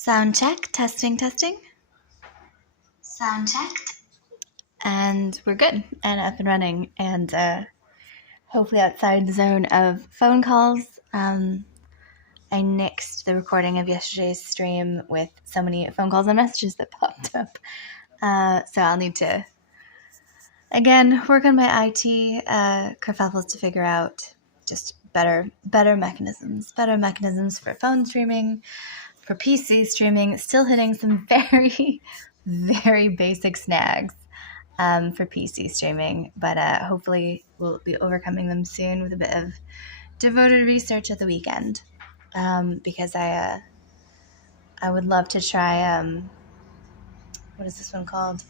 Sound check, testing. Sound checked. And we're good and up and running and hopefully outside the zone of phone calls. I nixed the recording of yesterday's stream with so many phone calls and messages that popped up. So I'll need to, again, work on my IT kerfuffles to figure out just better mechanisms for phone streaming, for PC streaming, still hitting some very, very basic snags for PC streaming, but hopefully we'll be overcoming them soon with a bit of devoted research at the weekend, because I would love to try, what is this one called?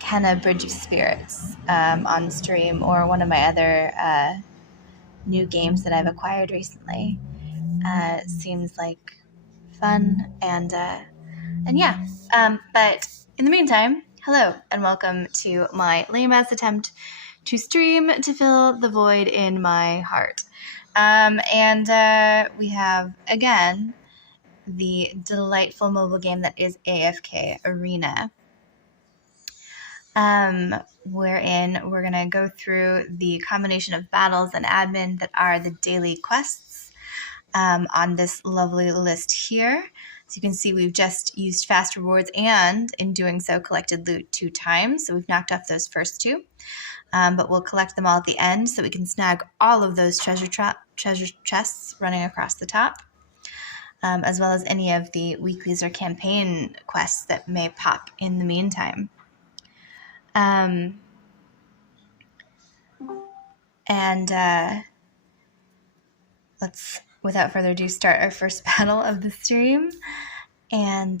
Kenna Bridge of Spirits on stream, or one of my other new games that I've acquired recently. Seems like fun and yeah. But in the meantime, hello and welcome to my lame-ass attempt to stream to fill the void in my heart. And we have, again, the delightful mobile game that is AFK Arena, wherein we're going to go through the combination of battles and admin that are the daily quests on this lovely list here. So you can see we've just used fast rewards and in doing so collected loot 2 times. So we've knocked off those first 2, but we'll collect them all at the end so we can snag all of those treasure chests running across the top, as well as any of the weeklies or campaign quests that may pop in the meantime. Let's, without further ado, start our first battle of the stream and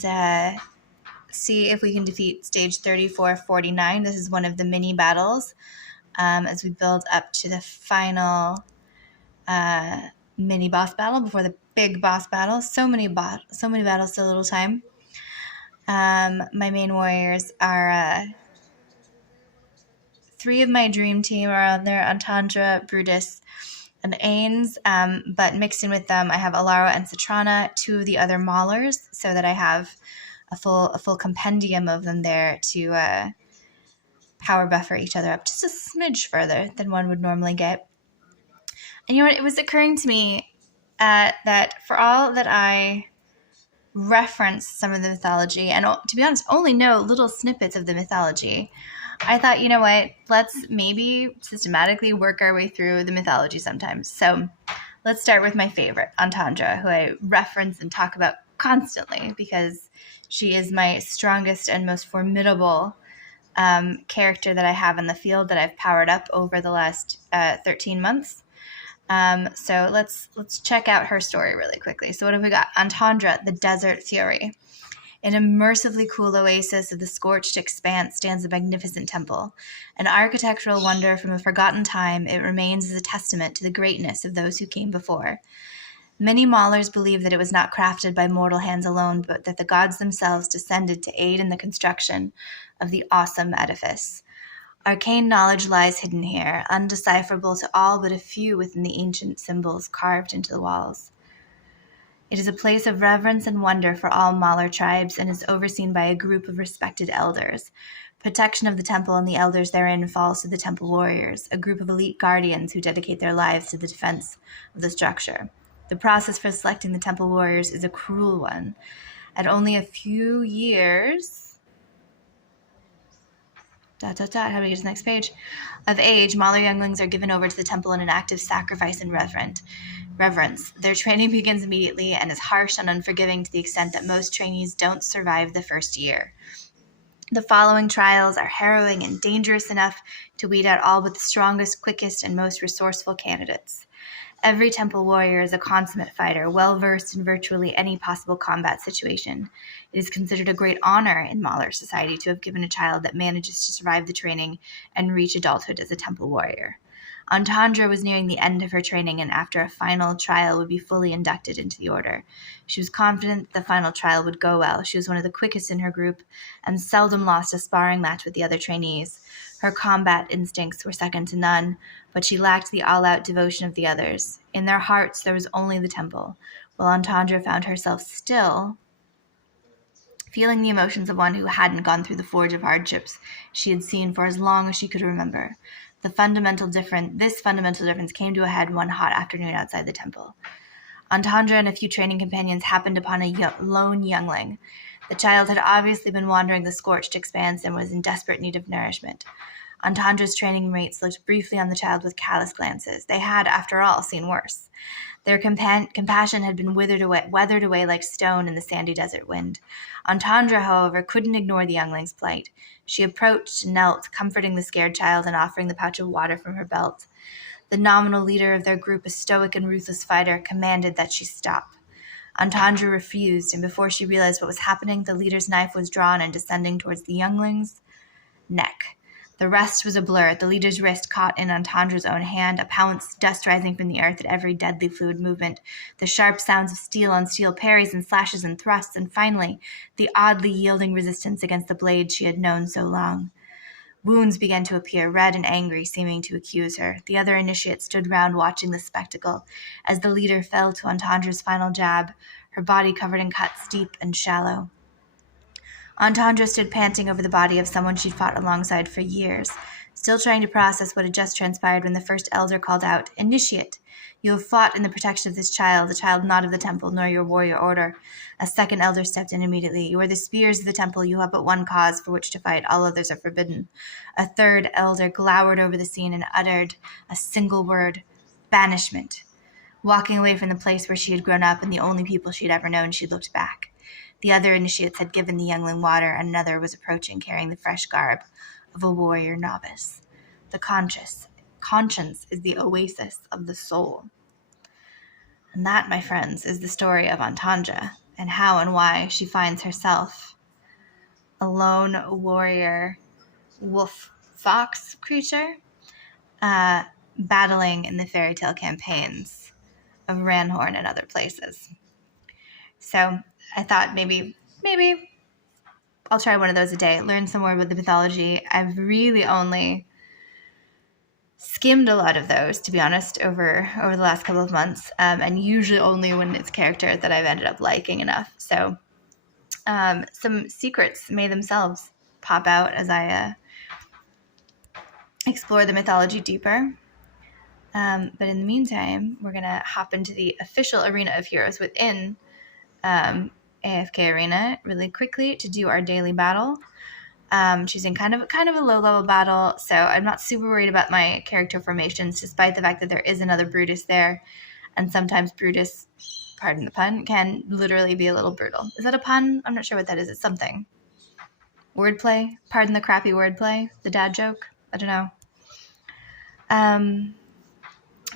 see if we can defeat stage 3449. This is one of the mini battles as we build up to the final mini boss battle before the big boss battle. So many battles, so little time. My main warriors are 3 of my dream team are on there: Antandra, Brutus, and Ains, but mixed in with them I have Alara and Citrana, 2 of the other maulers, so that I have a full compendium of them there to power buffer each other up just a smidge further than one would normally get. And you know what, it was occurring to me that for all that I reference some of the mythology, and to be honest only know little snippets of the mythology, I thought, you know what, let's maybe systematically work our way through the mythology sometimes. So let's start with my favorite, Antandra, who I reference and talk about constantly because she is my strongest and most formidable character that I have in the field that I've powered up over the last 13 months. So let's check out her story really quickly. So what have we got? Antandra, the Desert Fury. In a mercifully cool oasis of the scorched expanse stands a magnificent temple. An architectural wonder from a forgotten time, it remains as a testament to the greatness of those who came before. Many maulers believe that it was not crafted by mortal hands alone, but that the gods themselves descended to aid in the construction of the awesome edifice. Arcane knowledge lies hidden here, undecipherable to all but a few within the ancient symbols carved into the walls. It is a place of reverence and wonder for all Mauler tribes and is overseen by a group of respected elders. Protection of the temple and the elders therein falls to the temple warriors, a group of elite guardians who dedicate their lives to the defense of the structure. The process for selecting the temple warriors is a cruel one. At only a few years how do we get to the next page? Of age, Mauler younglings are given over to the temple in an act of sacrifice and reverence. Their training begins immediately and is harsh and unforgiving to the extent that most trainees don't survive the first year. The following trials are harrowing and dangerous enough to weed out all but the strongest, quickest, and most resourceful candidates. Every temple warrior is a consummate fighter, well-versed in virtually any possible combat situation. It is considered a great honor in Mauler society to have given a child that manages to survive the training and reach adulthood as a temple warrior. Antandra was nearing the end of her training and after a final trial would be fully inducted into the order. She was confident the final trial would go well. She was one of the quickest in her group and seldom lost a sparring match with the other trainees. Her combat instincts were second to none, but she lacked the all-out devotion of the others. In their hearts there was only the temple, while Entendre found herself still, feeling the emotions of one who hadn't gone through the forge of hardships she had seen for as long as she could remember. This fundamental difference came to a head one hot afternoon outside the temple. Entendre and a few training companions happened upon a lone youngling. The child had obviously been wandering the scorched expanse and was in desperate need of nourishment. Entendre's training mates looked briefly on the child with callous glances. They had, after all, seen worse. Their compassion had been weathered away like stone in the sandy desert wind. Entendre, however, couldn't ignore the youngling's plight. She approached, knelt, comforting the scared child and offering the pouch of water from her belt. The nominal leader of their group, a stoic and ruthless fighter, commanded that she stop. Entendre refused, and before she realized what was happening, the leader's knife was drawn and descending towards the youngling's neck. The rest was a blur. The leader's wrist caught in Entendre's own hand, a pounce, dust rising from the earth at every deadly fluid movement, the sharp sounds of steel on steel parries and slashes and thrusts, and finally, the oddly yielding resistance against the blade she had known so long. Wounds began to appear, red and angry, seeming to accuse her. The other initiates stood round watching the spectacle. As the leader fell to Entendre's final jab, her body covered in cuts deep and shallow. Entendre stood panting over the body of someone she'd fought alongside for years, still trying to process what had just transpired when the first elder called out, "Initiate! You have fought in the protection of this child, the child not of the temple, nor your warrior order." A second elder stepped in immediately. "You are the spears of the temple. You have but one cause for which to fight. All others are forbidden." A third elder glowered over the scene and uttered a single word, "Banishment." Walking away from the place where she had grown up and the only people she had ever known, she looked back. The other initiates had given the youngling water, and another was approaching, carrying the fresh garb of a warrior novice. The conscience is the oasis of the soul. And that, my friends, is the story of Entendre, and how and why she finds herself a lone warrior wolf fox creature battling in the fairy tale campaigns of Ranhorn and other places. So I thought maybe I'll try one of those a day, learn some more about the mythology. I've really only skimmed a lot of those, to be honest, over the last couple of months, and usually only when it's character that I've ended up liking enough. So some secrets may themselves pop out as I explore the mythology deeper. But in the meantime, we're going to hop into the official Arena of Heroes within AFK Arena really quickly to do our daily battle. Choosing kind of a low-level battle, so I'm not super worried about my character formations, despite the fact that there is another Brutus there, and sometimes Brutus, pardon the pun, can literally be a little brutal. Is that a pun? I'm not sure what that is. It's something. Wordplay? Pardon the crappy wordplay? The dad joke? I don't know.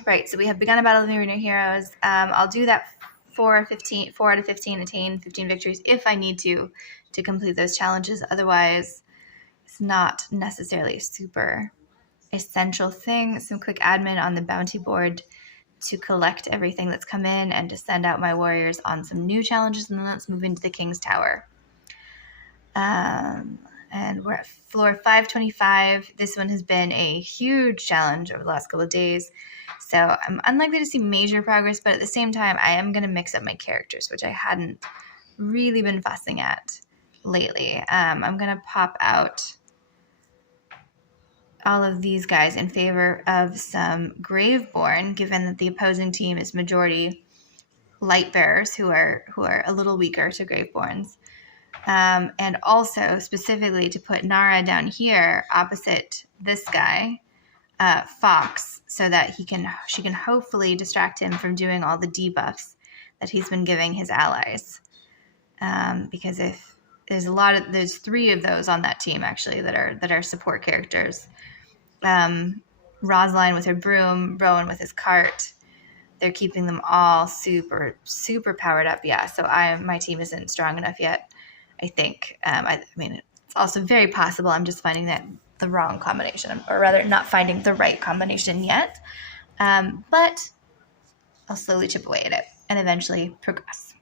Right, so we have begun a battle of the Arena Heroes. I'll do that 4 out of 15, attain 15 victories if I need to complete those challenges. Otherwise, it's not necessarily a super essential thing. Some quick admin on the bounty board to collect everything that's come in and to send out my warriors on some new challenges, and then let's move into the King's Tower. And we're at floor 525. This one has been a huge challenge over the last couple of days, so I'm unlikely to see major progress, but at the same time, I am going to mix up my characters, which I hadn't really been fussing at lately. I'm going to pop out all of these guys in favor of some Graveborn, given that the opposing team is majority Lightbearers who are a little weaker to Graveborns. And also specifically to put Nara down here opposite this guy, Fox, so that she can hopefully distract him from doing all the debuffs that he's been giving his allies. Because if there's 3 of those on that team actually that are support characters. Rosaline with her broom, Rowan with his cart. They're keeping them all super, super powered up. Yeah, so my team isn't strong enough yet, I think. I mean, it's also very possible I'm just finding that the wrong combination, or rather not finding the right combination yet. But I'll slowly chip away at it and eventually progress.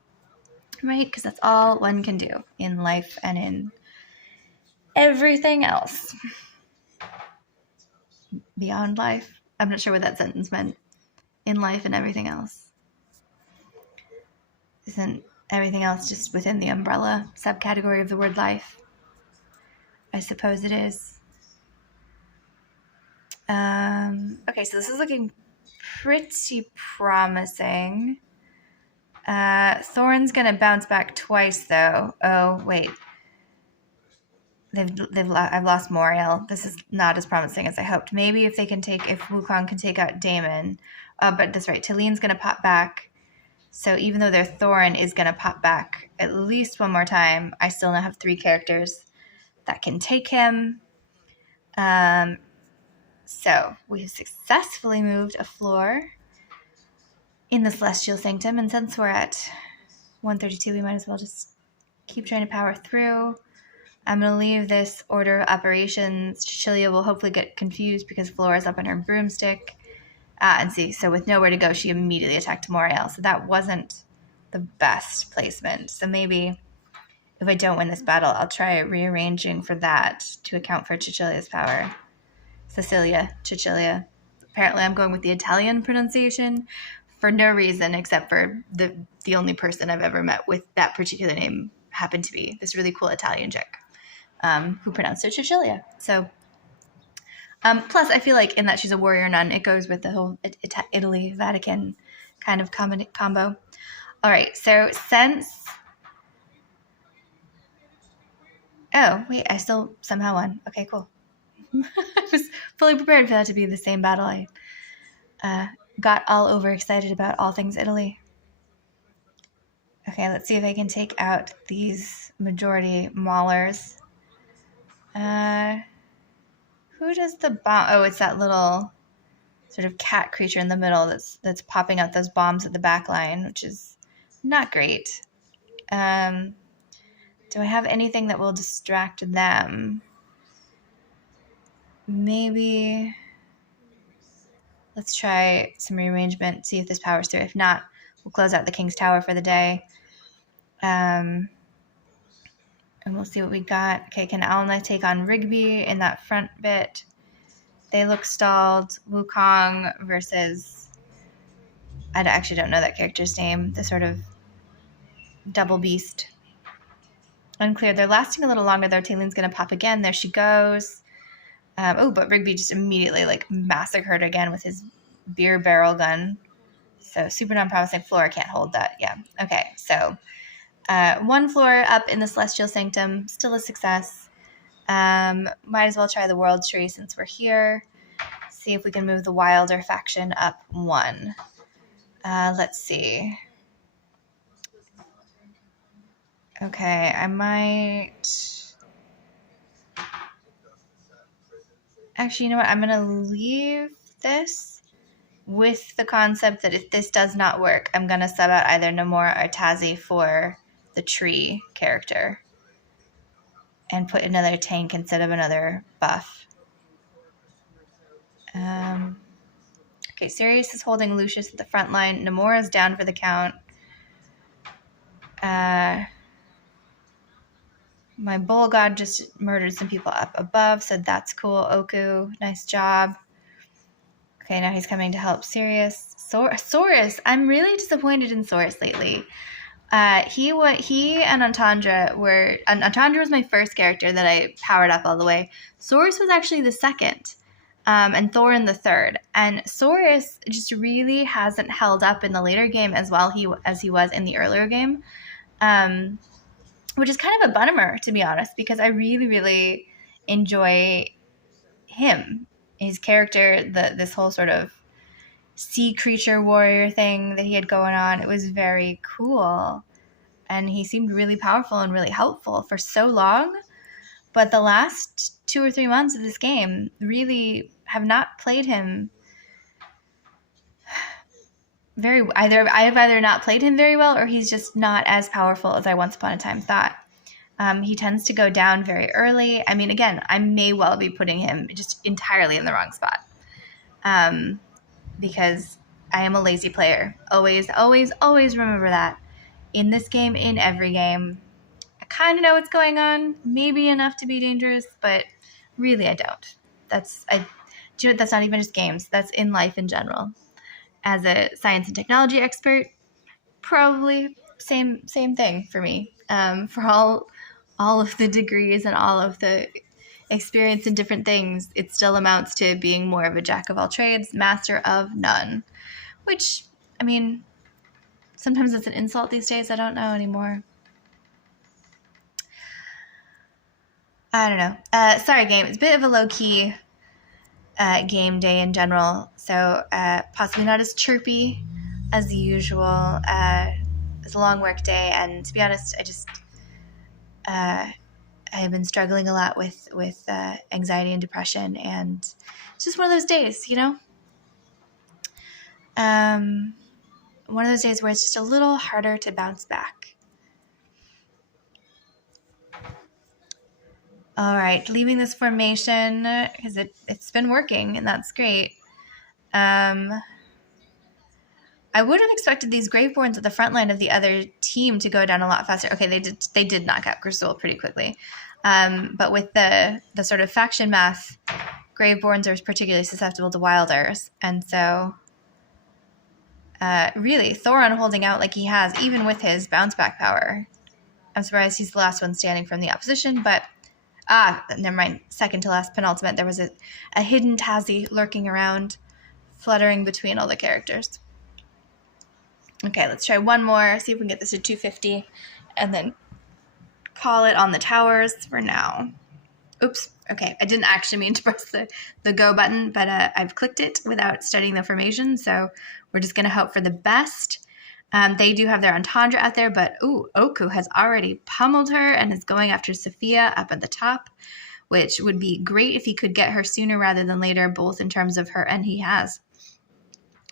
Right? Because that's all one can do in life and in everything else. Beyond life. I'm not sure what that sentence meant. In life and everything else. Isn't everything else just within the umbrella subcategory of the word life? I suppose it is. Okay, so this is looking pretty promising. Thorn's gonna bounce back twice though. Oh wait, I've lost Moriel. This is not as promising as I hoped. Maybe if Wukong can take out Damon, but that's right. Talene's gonna pop back. So even though their Thorn is gonna pop back at least one more time, I still now have 3 characters that can take him. So we've successfully moved a floor in the Celestial Sanctum, and since we're at 132, we might as well just keep trying to power through. I'm going to leave this order of operations. Cecilia will hopefully get confused because Flora's up on her broomstick. And see, so with nowhere to go, she immediately attacked Moriel. So that wasn't the best placement. So maybe if I don't win this battle, I'll try rearranging for that to account for Cecilia's power. Cecilia. Apparently I'm going with the Italian pronunciation for no reason except for the only person I've ever met with that particular name happened to be this really cool Italian chick who pronounced it Cecilia. So, plus I feel like in that she's a warrior nun, it goes with the whole Italy, Vatican kind of combo. All right, so since... Oh, wait, I still somehow won. Okay, cool. I was fully prepared for that to be the same battle. I got all overexcited about all things Italy. Okay, let's see if I can take out these majority maulers. Who does the bomb? Oh, it's that little sort of cat creature in the middle that's popping out those bombs at the back line, which is not great. Do I have anything that will distract them? Maybe let's try some rearrangement, see if this powers through. If not, we'll close out the King's Tower for the day. And we'll see what we got. Okay, can Alna take on Rigby in that front bit? They look stalled. Wukong versus... I actually don't know that character's name. The sort of double beast. Unclear. They're lasting a little longer, though. Talene's going to pop again. There she goes. But Rigby just immediately massacred again with his beer barrel gun. So super non-promising. Flora can't hold that. Yeah. Okay. So 1 floor up in the Celestial Sanctum. Still a success. Might as well try the World Tree since we're here. See if we can move the Wilder faction up 1. Let's see. Okay, I might... Actually, you know what? I'm going to leave this with the concept that if this does not work, I'm going to sub out either Nomura or Tazi for the tree character and put another tank instead of another buff. Okay, Sirius is holding Lucius at the front line. Nomura's down for the count. My bull god just murdered some people up above, so that's cool. Oku, nice job. Okay, now he's coming to help Sirius. Saurus, I'm really disappointed in Saurus lately. He and Antandra were... Antandra was my first character that I powered up all the way. Saurus was actually the second. And Thorin the third. And Saurus just really hasn't held up in the later game as well as he was in the earlier game. Which is kind of a bummer, to be honest, because I really, really enjoy him. His character, this whole sort of sea creature warrior thing that he had going on. It was very cool. And he seemed really powerful and really helpful for so long. But the last 2 or 3 months of this game really have not played him I have either not played him very well or he's just not as powerful as I once upon a time thought. He tends to go down very early. I mean, again, I may well be putting him just entirely in the wrong spot because I am a lazy player. Always, always, always remember that. In this game, in every game, I kind of know what's going on, maybe enough to be dangerous, but really I don't. That's not even just games. That's in life in general. As a science and technology expert, probably same thing for me. For all of the degrees and all of the experience in different things, it still amounts to being more of a jack of all trades, master of none. Which, I mean, sometimes it's an insult these days. I don't know anymore. I don't know. Sorry, game. It's a bit of a low-key game day in general, so possibly not as chirpy as usual. It's a long work day, and to be honest, I have been struggling a lot with anxiety and depression, and it's just one of those days, you know? One of those days where it's just a little harder to bounce back. All right, leaving this formation because it's been working, and that's great. I would have expected these Graveborns at the front line of the other team to go down a lot faster. Okay, they did knock out Grizzle pretty quickly. But with the sort of faction math, Graveborns are particularly susceptible to Wilders. And so really, Thoron holding out like he has, even with his bounce back power. I'm surprised he's the last one standing from the opposition, but never mind. Second to last penultimate, there was a hidden Tazi lurking around, fluttering between all the characters. Okay, let's try one more, see if we can get this to 250, and then call it on the towers for now. Oops, okay, I didn't actually mean to press the go button, but I've clicked it without studying the formation, so we're just going to hope for the best. They do have their entendre out there, but Oku has already pummeled her and is going after Sophia up at the top, which would be great if he could get her sooner rather than later, both in terms of her, and he has.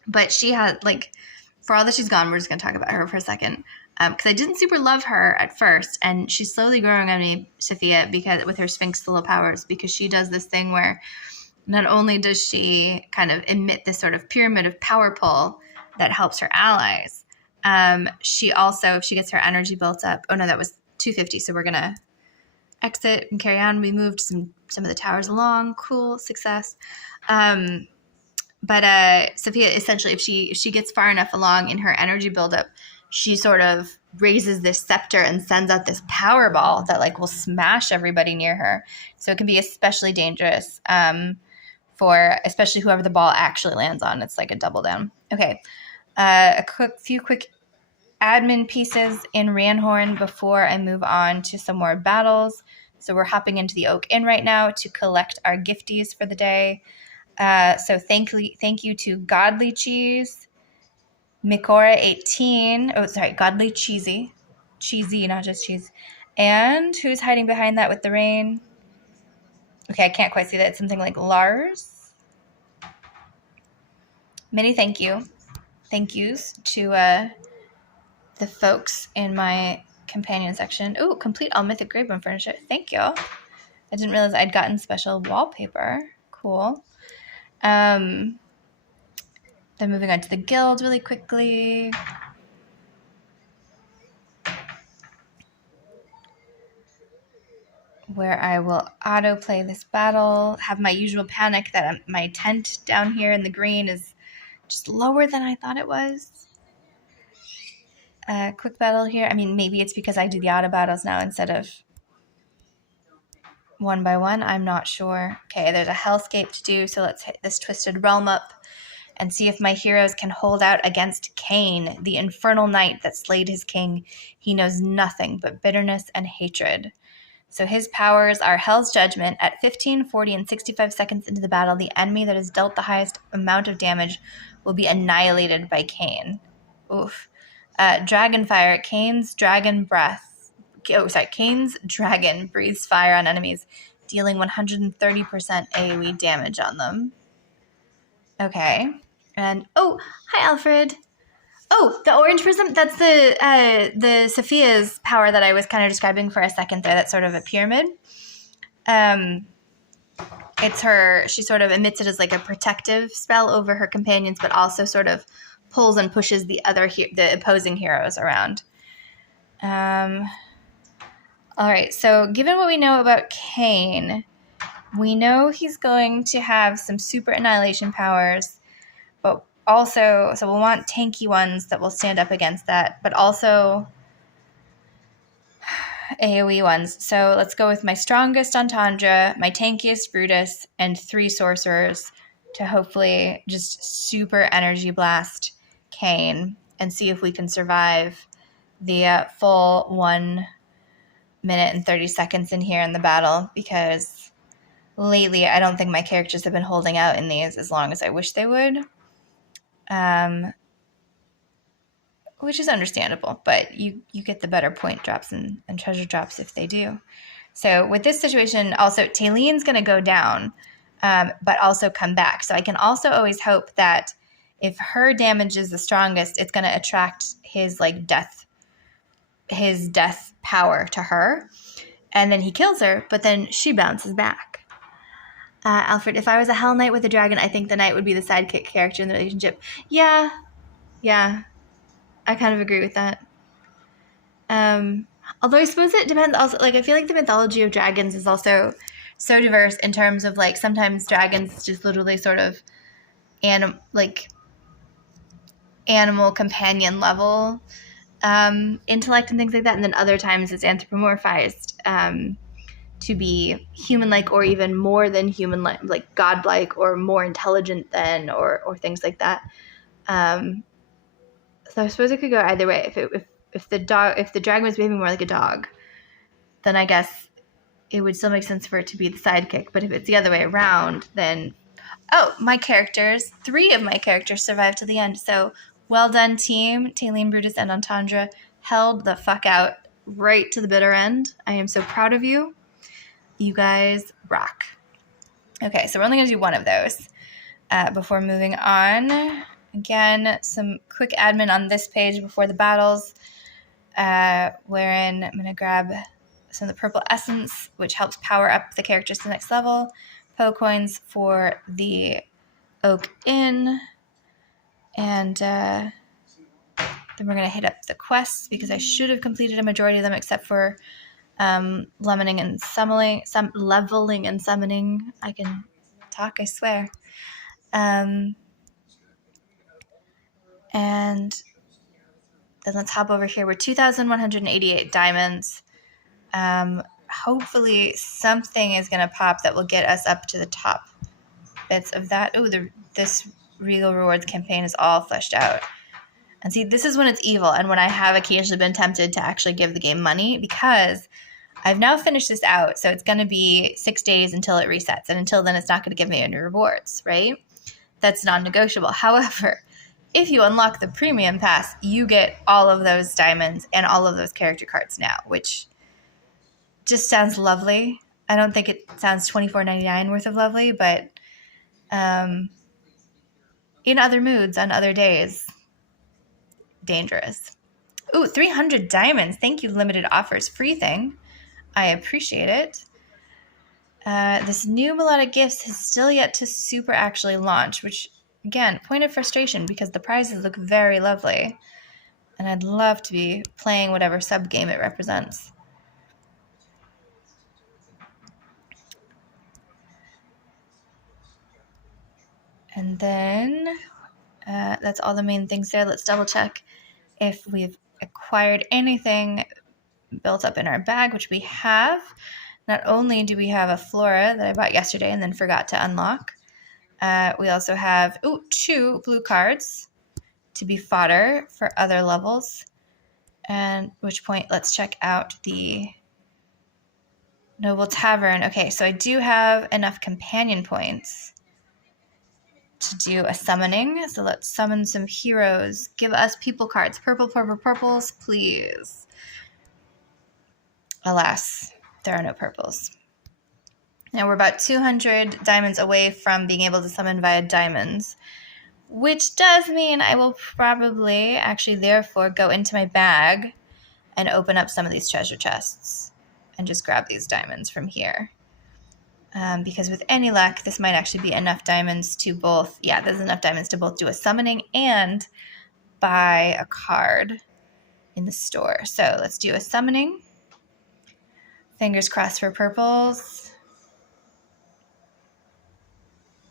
But she had, like, for all that she's gone, we're just going to talk about her for a second. Because I didn't super love her at first, and she's slowly growing on me, Sophia, because with her Sphinx Scylla powers, because she does this thing where not only does she kind of emit this sort of pyramid of power pull that helps her allies, she also, if she gets her energy built up, oh no, that was 250, so we're going to exit and carry on. We moved some of the towers along. Cool, success. But Sophia, essentially, if she gets far enough along in her energy buildup, she sort of raises this scepter and sends out this power ball that like will smash everybody near her. So it can be especially dangerous for especially whoever the ball actually lands on. It's like a double down. Okay, few quick admin pieces in Ranhorn before I move on to some more battles. So we're hopping into the Oak Inn right now to collect our gifties for the day. So thank you to Godly Cheese, Mikora 18. Oh, sorry, Godly Cheesy, not just cheese. And who's hiding behind that with the rain? Okay, I can't quite see that. It's something like Lars. Many thank yous to the folks in my companion section. Oh, complete all mythic Graveborn furniture. Thank you. I didn't realize I'd gotten special wallpaper. Cool. Then moving on to the guild really quickly. Where I will autoplay this battle. Have my usual panic that my tent down here in the green is just lower than I thought it was. Quick battle here. I mean, maybe it's because I do the auto battles now instead of one by one. I'm not sure. Okay, there's a hellscape to do, so let's hit this Twisted Realm up and see if my heroes can hold out against Cain, the infernal knight that slayed his king. He knows nothing but bitterness and hatred. So his powers are Hell's Judgment. At 15, 40, and 65 seconds into the battle, the enemy that has dealt the highest amount of damage will be annihilated by Cain. Oof. Dragonfire. Cain's dragon breathes fire on enemies, dealing 130% AoE damage on them. Okay. And hi Alfred. Oh, the orange prism, that's the Sophia's power that I was kind of describing for a second there. That's sort of a pyramid. It's her, she sort of emits it as like a protective spell over her companions, but also sort of pulls and pushes the opposing heroes around. All right, so given what we know about Cain, we know he's going to have some super annihilation powers, but also, so we'll want tanky ones that will stand up against that, but also AoE ones. So let's go with my strongest Entendre, my tankiest Brutus, and 3 sorcerers to hopefully just super energy blast Kane and see if we can survive the full 1 minute and 30 seconds in here in the battle, because lately I don't think my characters have been holding out in these as long as I wish they would. Which is understandable, but you get the better point drops and treasure drops if they do. So with this situation, also, Tayleen's going to go down, but also come back. So I can also always hope that if her damage is the strongest, it's going to attract his death power to her. And then he kills her, but then she bounces back. Alfred, if I was a Hell Knight with a dragon, I think the knight would be the sidekick character in the relationship. Yeah. I kind of agree with that. Although I suppose it depends also, I feel like the mythology of dragons is also so diverse in terms of, sometimes dragons just literally sort of animal companion level intellect and things like that, and then other times it's anthropomorphized to be human-like or even more than human-like, godlike or more intelligent than, or things like that. So I suppose it could go either way. If the dragon was behaving more like a dog, then I guess it would still make sense for it to be the sidekick. But if it's the other way around, then my characters, 3 of my characters survived to the end. So well done, team. Taylene, Brutus, and Entendre held the fuck out right to the bitter end. I am so proud of you. You guys rock. Okay, so we're only going to do 1 of those before moving on. Again, some quick admin on this page before the battles, wherein I'm going to grab some of the purple essence, which helps power up the characters to the next level, Poe coins for the Oak Inn, and then we're going to hit up the quests, because I should have completed a majority of them except for leveling and summoning. I can talk, I swear. And then let's hop over here. We're 2,188 diamonds. Hopefully something is going to pop that will get us up to the top bits of that. Oh, this Regal Rewards campaign is all fleshed out. And see, this is when it's evil, and when I have occasionally been tempted to actually give the game money, because I've now finished this out, so it's going to be 6 days until it resets, and until then it's not going to give me any rewards, right? That's non-negotiable. However, if you unlock the premium pass, you get all of those diamonds and all of those character cards now, which just sounds lovely. I don't think it sounds $24.99 worth of lovely, but in other moods, on other days, dangerous. Ooh, 300 diamonds. Thank you, limited offers. Free thing. I appreciate it. This new melodic gifts has still yet to super actually launch, which, again, point of frustration, because the prizes look very lovely, and I'd love to be playing whatever sub-game it represents. And then that's all the main things there. Let's double check if we've acquired anything built up in our bag, which we have. Not only do we have a Flora that I bought yesterday and then forgot to unlock, we also have 2 blue cards to be fodder for other levels. And at which point, let's check out the Noble Tavern. Okay, so I do have enough companion points to do a summoning. So let's summon some heroes. Give us people cards. Purples, please. Alas, there are no purples. Now we're about 200 diamonds away from being able to summon via diamonds, which does mean I will probably actually therefore go into my bag and open up some of these treasure chests and just grab these diamonds from here. Because with any luck, this might actually be enough diamonds to both, there's enough diamonds to both do a summoning and buy a card in the store. So let's do a summoning. Fingers crossed for purples.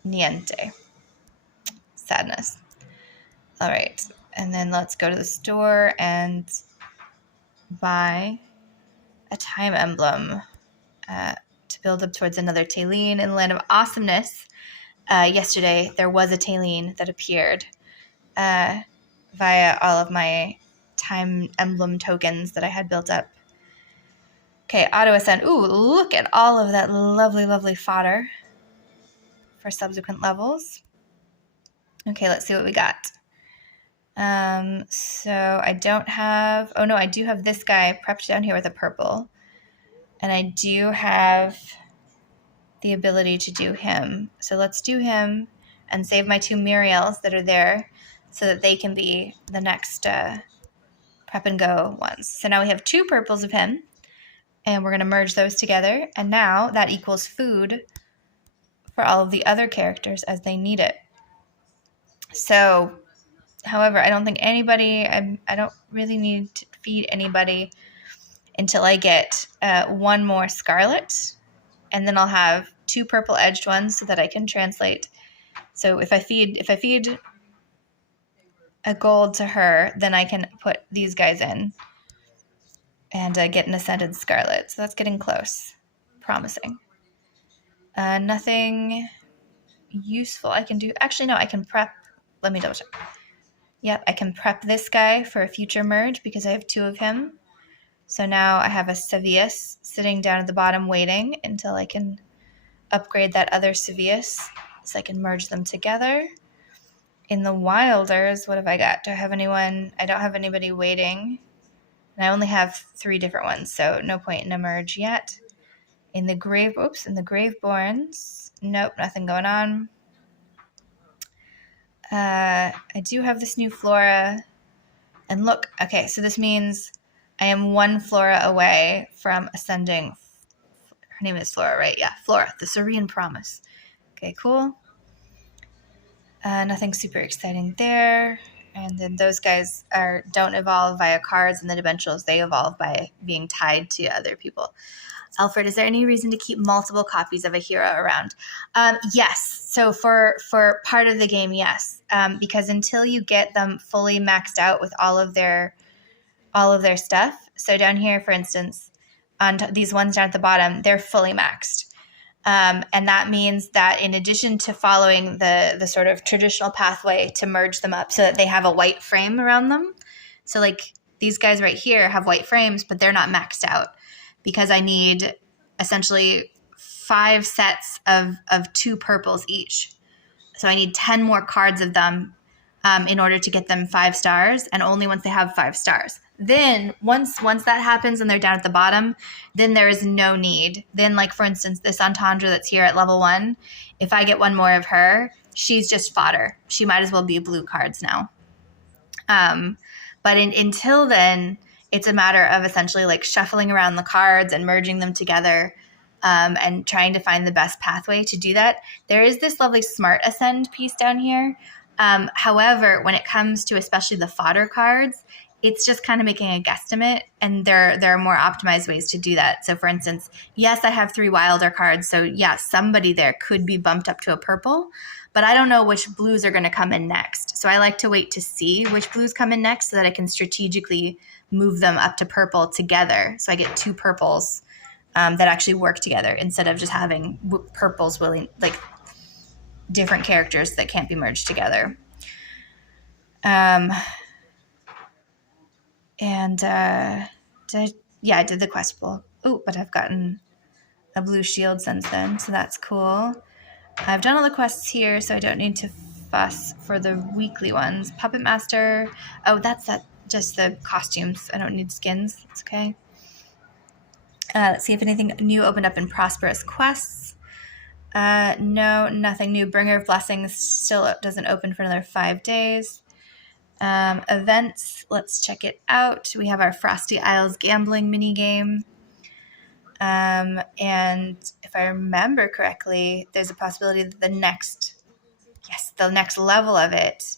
Niente. Sadness. All right. And then let's go to the store and buy a time emblem to build up towards another Taline in the Land of Awesomeness. Yesterday, there was a Taline that appeared via all of my time emblem tokens that I had built up. Okay, auto ascend. Ooh, look at all of that lovely, lovely fodder for subsequent levels. Okay, let's see what we got. So I don't have, oh no, I do have this guy prepped down here with a purple. And I do have the ability to do him. So let's do him and save my 2 Muriels that are there so that they can be the next prep and go ones. So now we have 2 purples of him, and we're going to merge those together. And now that equals food for all of the other characters as they need it. So, however, I don't think anybody, I don't really need to feed anybody until I get 1 more scarlet. And then I'll have 2 purple edged ones so that I can translate. So if I feed a gold to her, then I can put these guys in and get an ascended scarlet. So that's getting close. Promising. Nothing useful I can do. Actually, no, I can prep. Let me double check. Yep, I can prep this guy for a future merge because I have 2 of him. So now I have a Sevius sitting down at the bottom waiting until I can upgrade that other Sevius so I can merge them together. In the Wilders, what have I got? Do I have anyone? I don't have anybody waiting. And I only have 3 different ones, so no point in a merge yet. In the Graveborns, nope, nothing going on. I do have this new Flora. And look, okay, so this means I am 1 Flora away from ascending. Her name is Flora, right? Yeah, Flora, the Serene Promise. Okay, cool. Nothing super exciting there. And then those guys don't evolve via cards, and the Dimensionals, they evolve by being tied to other people. Alfred, is there any reason to keep multiple copies of a hero around? Yes. So for part of the game, yes. Because until you get them fully maxed out with all of their stuff. So down here, for instance, on these ones down at the bottom, they're fully maxed. And that means that in addition to following the sort of traditional pathway to merge them up so that they have a white frame around them. So like these guys right here have white frames, but they're not maxed out because I need essentially 5 sets of 2 purples each. So I need 10 more cards of them in order to get them 5 stars, and only once they have 5 stars. Then once that happens and they're down at the bottom, then there is no need. Then, like, for instance, this Entendre that's here at level 1, if I get 1 more of her, she's just fodder. She might as well be blue cards now. But until then, it's a matter of essentially like shuffling around the cards and merging them together and trying to find the best pathway to do that. There is this lovely Smart Ascend piece down here. However, when it comes to especially the fodder cards, it's just kind of making a guesstimate, and there are more optimized ways to do that. So for instance, yes, I have 3 Wilder cards. So yeah, somebody there could be bumped up to a purple, but I don't know which blues are going to come in next. So I like to wait to see which blues come in next so that I can strategically move them up to purple together. So I get 2 purples that actually work together instead of just having purples like different characters that can't be merged together. I did the quest bowl. Oh, but I've gotten a blue shield since then, so that's cool. I've done all the quests here, so I don't need to fuss for the weekly ones. Puppet Master. Oh, that's just the costumes. I don't need skins. It's okay. Let's see if anything new opened up in Prosperous Quests. No, nothing new. Bringer of Blessings still doesn't open for another 5 days. Events, let's check it out. We have our Frosty Isles gambling mini game. And if I remember correctly, there's a possibility that the next level of it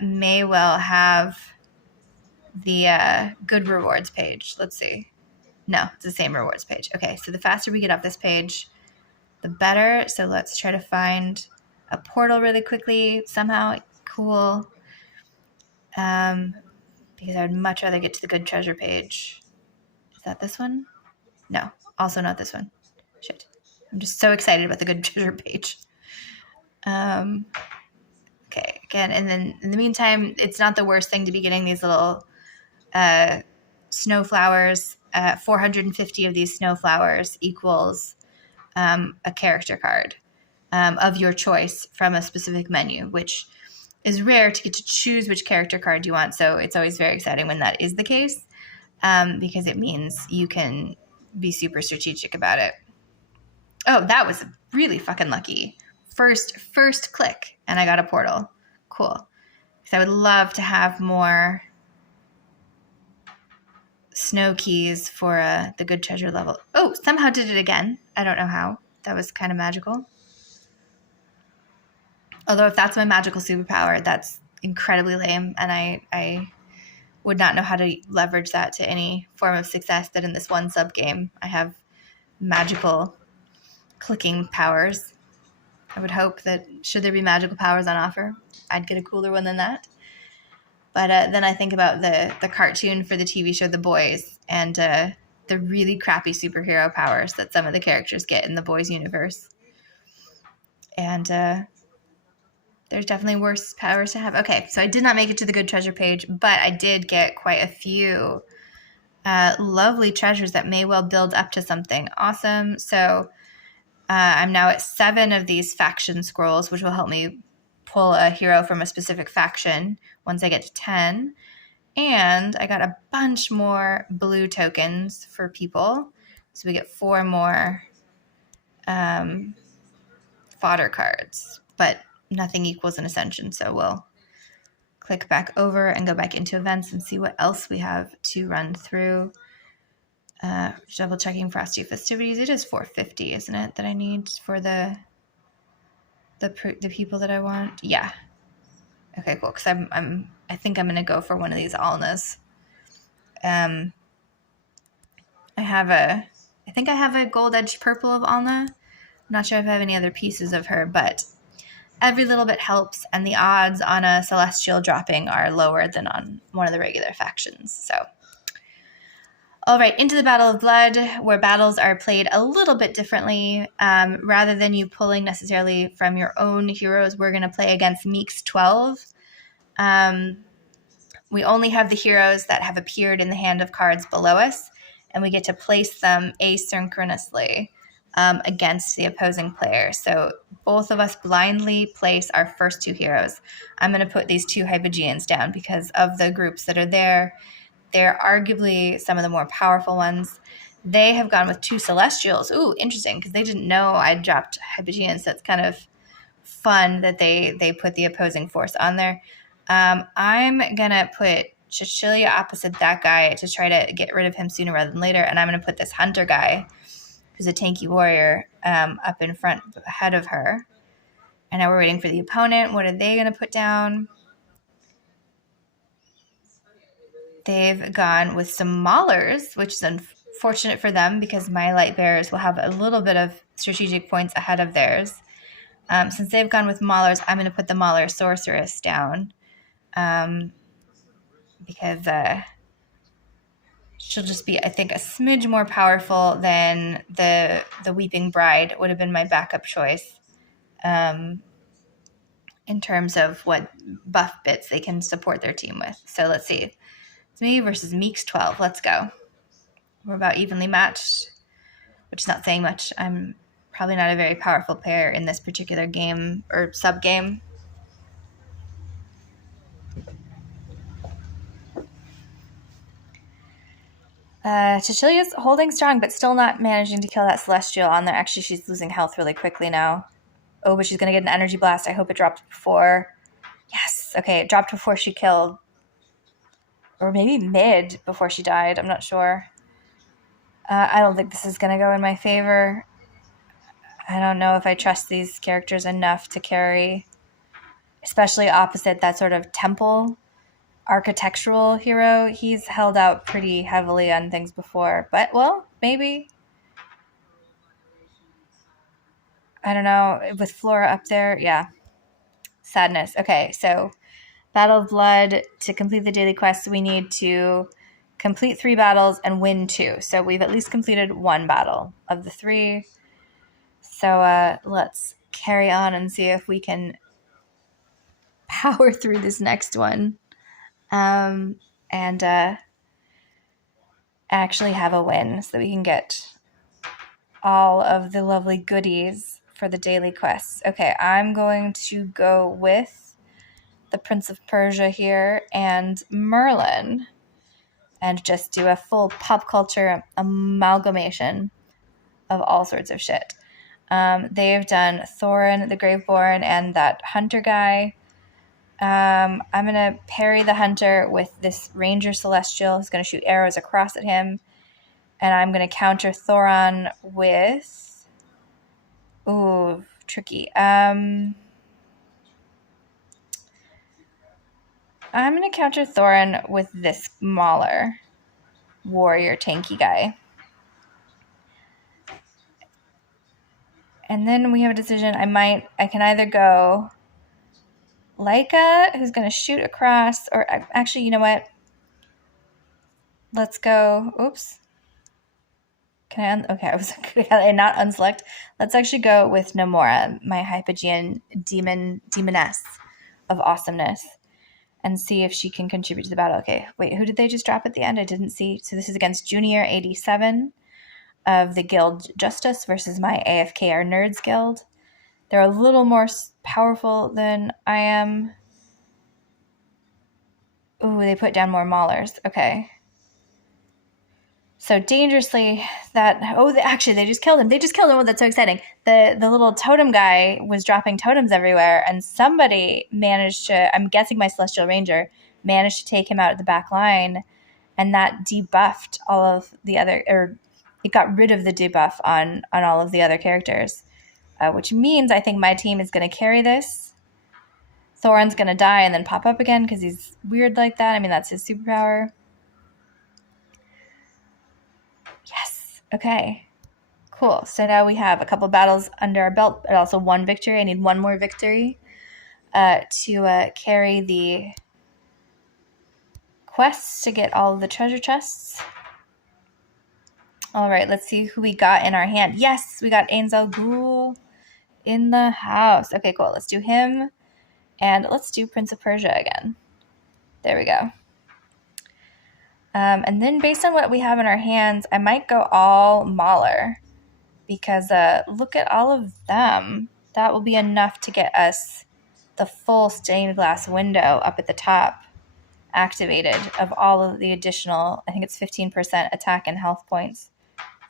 may well have the good rewards page. Let's see. No, it's the same rewards page. Okay, so the faster we get off this page, the better. So let's try to find a portal really quickly somehow. Cool. Because I would much rather get to the good treasure page. Is that this one? No, also not this one. Shit. I'm just so excited about the good treasure page. Okay, again, and then in the meantime, it's not the worst thing to be getting these little snowflowers. 450 of these snowflowers equals a character card of your choice from a specific menu, which is rare to get to choose which character card you want. So it's always very exciting when that is the case, because it means you can be super strategic about it. Oh, that was really fucking lucky. First click, and I got a portal. Cool. Because I would love to have more snow keys for the good treasure level. Oh, somehow did it again. I don't know how. That was kind of magical. Although if that's my magical superpower, that's incredibly lame, and I would not know how to leverage that to any form of success that in this one sub-game I have magical clicking powers. I would hope that should there be magical powers on offer, I'd get a cooler one than that. But then I think about the cartoon for the TV show The Boys and the really crappy superhero powers that some of the characters get in the Boys universe. And there's definitely worse powers to have. Okay, so I did not make it to the good treasure page, but I did get quite a few lovely treasures that may well build up to something awesome. So I'm now at 7 of these faction scrolls, which will help me pull a hero from a specific faction once I get to 10. And I got a bunch more blue tokens for people. So we get 4 more fodder cards, but nothing equals an ascension. So we'll click back over and go back into events and see what else we have to run through. Double checking Frosty Festivities. It is 450, isn't it, that I need for the people that I want? Yeah. Okay, cool. Because I think I'm gonna go for one of these Alnas. I think I have a gold edged purple of Alna. I'm not sure if I have any other pieces of her, but every little bit helps, and the odds on a celestial dropping are lower than on one of the regular factions. So, all right, into the Battle of Blood, where battles are played a little bit differently. Rather than you pulling necessarily from your own heroes, we're going to play against Meek's 12. We only have the heroes that have appeared in the hand of cards below us, and we get to place them asynchronously against the opposing player. So both of us blindly place our first 2 heroes. I'm going to put these 2 Hypogeans down because of the groups that are there. They're arguably some of the more powerful ones. They have gone with 2 Celestials. Ooh, interesting, because they didn't know I dropped Hypogeans. That's kind of fun that they put the opposing force on there. I'm going to put Cecilia opposite that guy to try to get rid of him sooner rather than later, and I'm going to put this Hunter guy, who's a tanky warrior, up in front ahead of her. And now we're waiting for the opponent. What are they going to put down? They've gone with some Maulers, which is unfortunate for them because my light bearers will have a little bit of strategic points ahead of theirs. Since they've gone with Maulers, I'm going to put the Mauler Sorceress down because she'll just be, I think, a smidge more powerful than the Weeping Bride would have been my backup choice in terms of what buff bits they can support their team with. So let's see. It's me versus Meek's 12. Let's go. We're about evenly matched, which is not saying much. I'm probably not a very powerful player in this particular game or sub-game. Cecilia's holding strong, but still not managing to kill that Celestial on there. Actually, she's losing health really quickly now. Oh, but she's going to get an energy blast. I hope it dropped before. Yes. Okay, it dropped before she killed. Or maybe mid before she died. I'm not sure. I don't think this is going to go in my favor. I don't know if I trust these characters enough to carry, especially opposite that sort of temple architectural hero. He's held out pretty heavily on things before. But, well, maybe. I don't know. With Flora up there, yeah. Sadness. Okay, so Battle of Blood. To complete the daily quest, we need to complete 3 battles and win 2. So we've at least completed 1 battle of the 3. So let's carry on and see if we can power through this next one and actually have a win so that we can get all of the lovely goodies for the daily quests. Okay, I'm going to go with the Prince of Persia here and Merlin and just do a full pop culture amalgamation of all sorts of shit. They've done Thorin, the Graveborn, and that hunter guy. I'm going to parry the hunter with this Ranger Celestial who's going to shoot arrows across at him. And I'm going to counter Thoron with... Ooh, tricky. I'm going to counter Thorin with this Mauler warrior tanky guy. And then we have a decision. I can either go Leica, who's going to shoot across, or actually, you know what? Let's go. Oops. Can I? Okay, I was not unselect. Let's actually go with Nomura, my Hypogean demoness of awesomeness, and see if she can contribute to the battle. Okay, wait, who did they just drop at the end? I didn't see. So this is against Junior 87 of the Guild Justice versus my AFK Our Nerds Guild. They're a little more powerful than I am. Ooh, they put down more maulers. Okay. So dangerously actually they just killed him. They just killed him. Oh, that's so exciting. The little totem guy was dropping totems everywhere, and somebody managed to, I'm guessing my Celestial Ranger, managed to take him out at the back line, and that debuffed all of the other, or it got rid of the debuff on all of the other characters, which means I think my team is going to carry this. Thorin's going to die and then pop up again because he's weird like that. I mean, that's his superpower. Yes. Okay. Cool. So now we have a couple battles under our belt, but also 1 victory. I need 1 more victory to carry the quests to get all of the treasure chests. All right. Let's see who we got in our hand. Yes, we got Ainzel Ghul in the house. Okay, cool. Let's do him. And let's do Prince of Persia again. There we go. And then based on what we have in our hands, I might go all Mauler because look at all of them. That will be enough to get us the full stained glass window up at the top activated of all of the additional, I think it's 15% attack and health points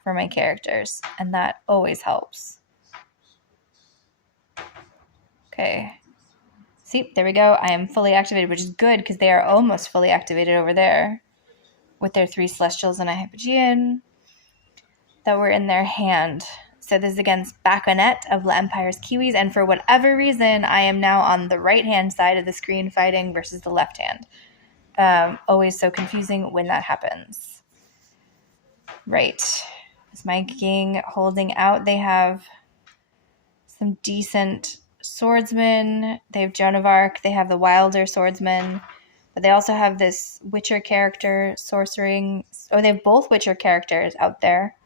for my characters. And that always helps. Okay. See, there we go. I am fully activated, which is good because they are almost fully activated over there with their 3 Celestials and a Hypogean that were in their hand. So this is against Baconet of La Empire's Kiwis, and for whatever reason, I am now on the right-hand side of the screen fighting versus the left hand. Always so confusing when that happens. Right. Is my king holding out? They have some decent swordsmen. They have Joan of Arc. They have the Wilder swordsman. But they also have this Witcher character, sorcering. Oh, they have both Witcher characters out there.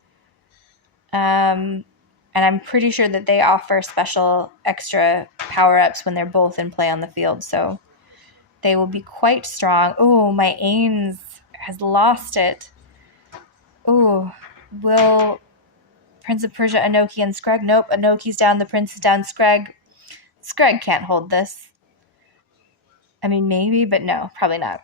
And I'm pretty sure that they offer special extra power-ups when they're both in play on the field. So they will be quite strong. Oh, my Ains has lost it. Oh, will Prince of Persia, Enoki, and Screg? Nope, Enoki's down, the Prince is down, Screg. Screg can't hold this. I mean, maybe, but no, probably not.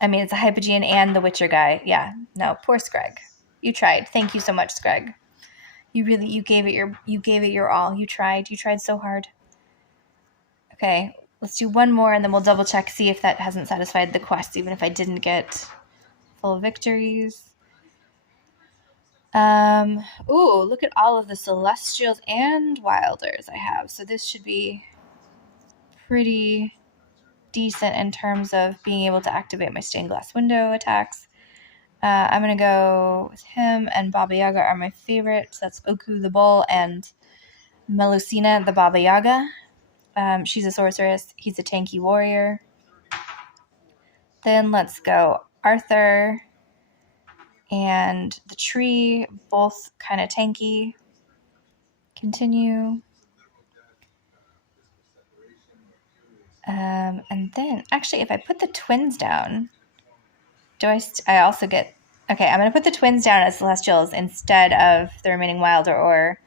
I mean, it's a Hypogean and the Witcher guy. Yeah, no, poor Screg. You tried. Thank you so much, Screg. You gave it your all. You tried so hard. Okay, let's do 1 more and then we'll double check, see if that hasn't satisfied the quest, even if I didn't get full victories. Ooh, look at all of the Celestials and Wilders I have. So this should be pretty decent in terms of being able to activate my stained glass window attacks. I'm going to go with him, and Baba Yaga are my favorites. That's Oku the Bull and Melusina the Baba Yaga. She's a sorceress. He's a tanky warrior. Then let's go Arthur and the tree, both kind of tanky. Continue. And then, actually, if I put the twins down, I also get... Okay, I'm going to put the twins down as celestials instead of the remaining wild or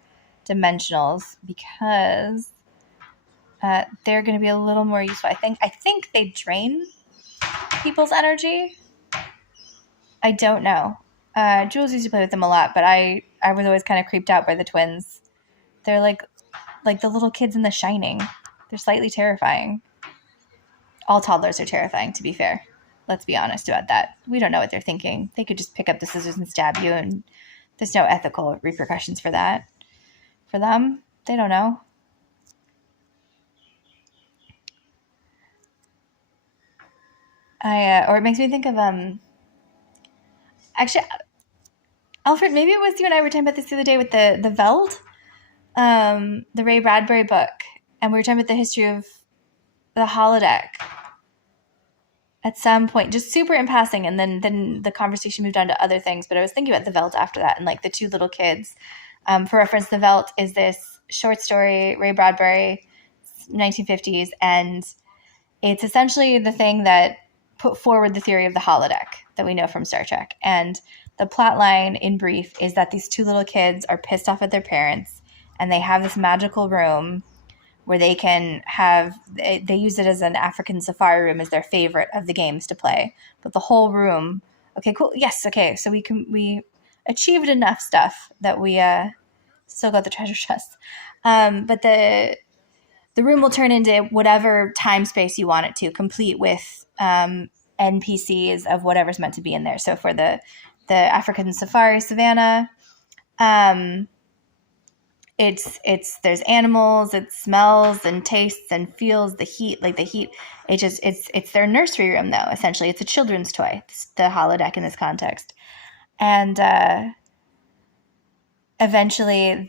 dimensionals, because they're going to be a little more useful. I think they drain people's energy. I don't know. Jules used to play with them a lot, but I was always kind of creeped out by the twins. They're like the little kids in The Shining. They're slightly terrifying. All toddlers are terrifying, to be fair. Let's be honest about that. We don't know what they're thinking. They could just pick up the scissors and stab you, and there's no ethical repercussions for that. For them, they don't know. Or it makes me think of actually, Alfred, maybe it was you and I were talking about this the other day with the Veld, the Ray Bradbury book, and we were talking about the history of the holodeck at some point, just super in passing, and then the conversation moved on to other things. But I was thinking about the Veld after that, and like the two little kids. For reference, the Veld is this short story, Ray Bradbury, 1950s, and it's essentially the thing that put forward the theory of the holodeck that we know from Star Trek. And the plot line, in brief, is that these two little kids are pissed off at their parents, and they have this magical room where they can have... They use it as an African safari room as their favorite of the games to play. But the whole room... Okay, cool. Yes, okay. So we achieved enough stuff that we still got the treasure chest. But the room will turn into whatever time space you want it to, complete with NPCs of whatever's meant to be in there. So for the African safari savannah, there's animals, it smells and tastes and feels the heat, like the heat. It's their nursery room, though. Essentially, it's a children's toy. It's the holodeck in this context, and eventually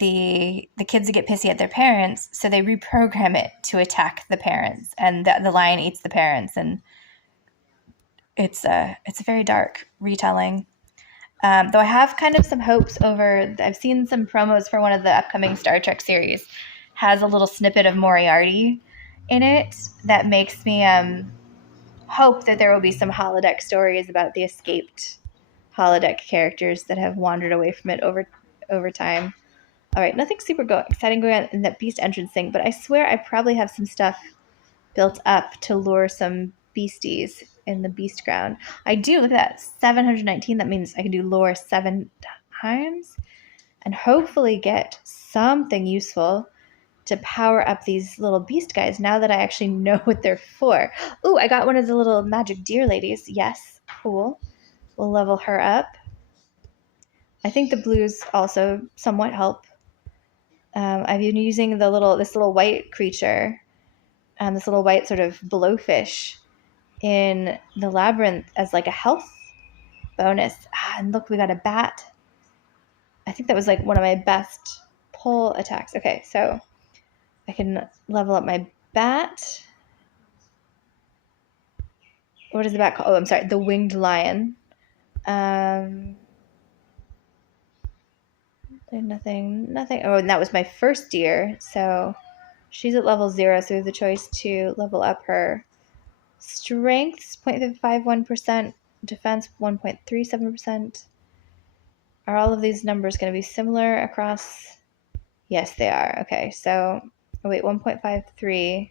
the kids get pissy at their parents, so they reprogram it to attack the parents, and the lion eats the parents, and it's a very dark retelling. Though I have kind of some hopes over... I've seen some promos for one of the upcoming Star Trek series. Has a little snippet of Moriarty in it that makes me hope that there will be some holodeck stories about the escaped holodeck characters that have wandered away from it over time. All right, nothing super exciting going on in that beast entrance thing, but I swear I probably have some stuff built up to lure some beasties in the beast ground. I do. Look at that, 719. That means I can do lore 7 times and hopefully get something useful to power up these little beast guys now that I actually know what they're for. Ooh, I got one of the little magic deer ladies. Yes, cool. We'll level her up. I think the blues also somewhat help. I've been using this little white creature, this little white sort of blowfish in the labyrinth as like a health bonus. And look, we got a bat. I think that was like one of my best pull attacks. Okay, so I can level up my bat. What is the bat called? Oh, I'm sorry, the winged lion. Nothing. Oh, and that was my first deer. So she's at level 0, so we have the choice to level up her strength, 0.51%, defense, 1.37%. Are all of these numbers going to be similar across? Yes, they are. Okay, so, 1.53,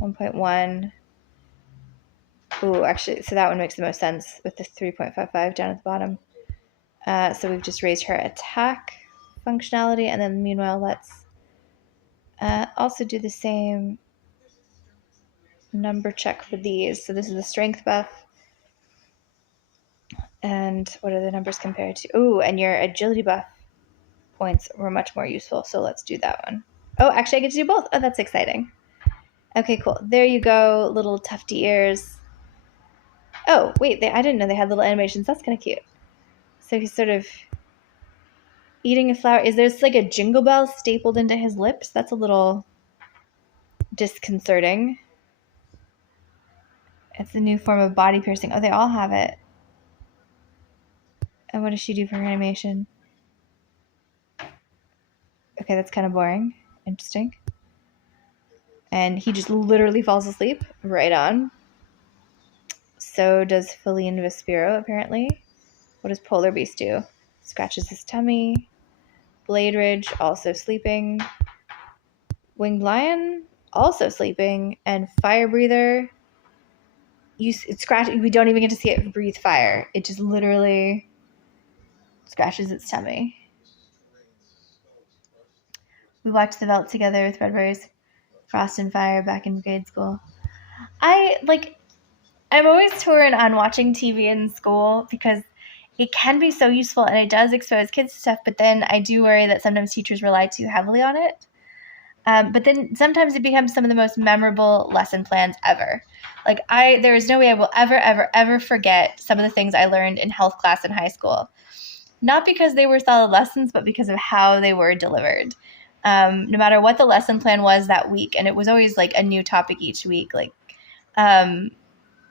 1.1. Ooh, actually, so that one makes the most sense with the 3.55 down at the bottom. So we've just raised her attack functionality, and then meanwhile, let's also do the same number check for these. So this is the strength buff. And what are the numbers compared to? Ooh, and your agility buff points were much more useful. So let's do that one. Oh, actually, I get to do both. Oh, that's exciting. Okay, cool. There you go, little tufty ears. Oh, wait, I didn't know they had little animations. That's kind of cute. So he's sort of eating a flower. Is there like a jingle bell stapled into his lips? That's a little disconcerting. It's a new form of body piercing. Oh, they all have it. And what does she do for her animation? Okay, that's kind of boring. Interesting. And he just literally falls asleep. Right on. So does Feline Vespero, apparently. What does Polar Beast do? Scratches his tummy. Blade Ridge, also sleeping. Winged Lion, also sleeping. And Fire Breather, we don't even get to see it breathe fire. It just literally scratches its tummy. We watched The Belt together with Redberries, Frost and Fire back in grade school. I'm always torn on watching TV in school because it can be so useful and it does expose kids to stuff, but then I do worry that sometimes teachers rely too heavily on it. But then sometimes it becomes some of the most memorable lesson plans ever. There is no way I will ever forget some of the things I learned in health class in high school. Not because they were solid lessons, but because of how they were delivered. No matter what the lesson plan was that week, and it was always like a new topic each week.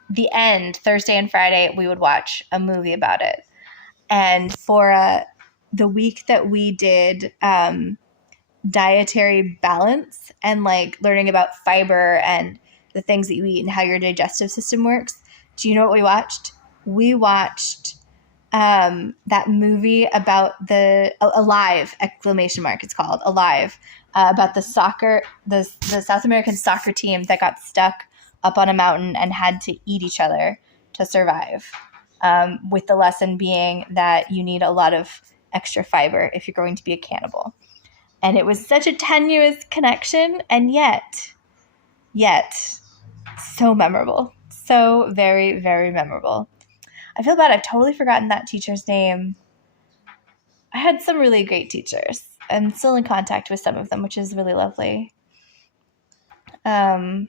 The end, Thursday and Friday, we would watch a movie about it. And for the week that we did dietary balance and learning about fiber and the things that you eat and how your digestive system works, do you know what we watched? We watched that movie about Alive, exclamation mark, it's called Alive, about the South American soccer team that got stuck up on a mountain and had to eat each other to survive, with the lesson being that you need a lot of extra fiber if you're going to be a cannibal. And it was such a tenuous connection, and yet so memorable. So very, very memorable. I feel bad. I've totally forgotten that teacher's name. I had some really great teachers. I'm still in contact with some of them, which is really lovely. Perhaps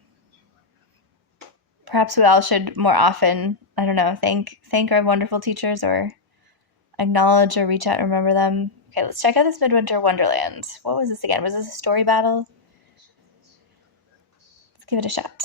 we all should more often, I don't know, thank our wonderful teachers, or acknowledge or reach out and remember them. Okay, let's check out this Midwinter Wonderland. What was this again? Was this a story battle? Let's give it a shot.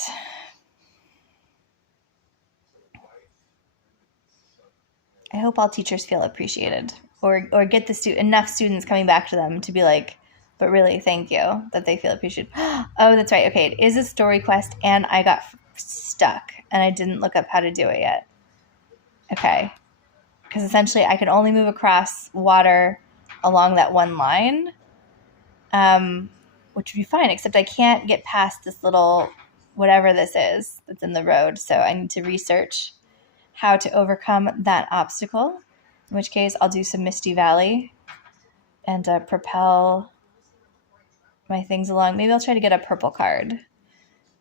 I hope all teachers feel appreciated, or get enough students coming back to them to be like, but really, thank you, that they feel appreciated. Oh, that's right. Okay, it is a story quest, and I got stuck, and I didn't look up how to do it yet. Okay, because essentially I can only move across water along that one line, which would be fine, except I can't get past this little whatever this is that's in the road, so I need to research how to overcome that obstacle, in which case I'll do some Misty Valley and propel my things along. Maybe I'll try to get a purple card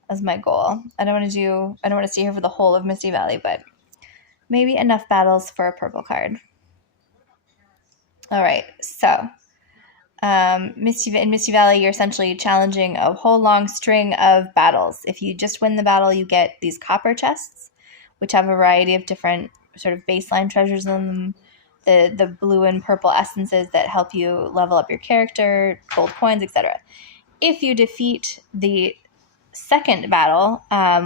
as my goal. I don't want to stay here for the whole of Misty Valley, but maybe enough battles for a purple card. All right, so in Misty Valley, you're essentially challenging a whole long string of battles. If you just win the battle, you get these copper chests, which have a variety of different sort of baseline treasures in them. The blue and purple essences that help you level up your character, gold coins, etc. If you defeat the second battle,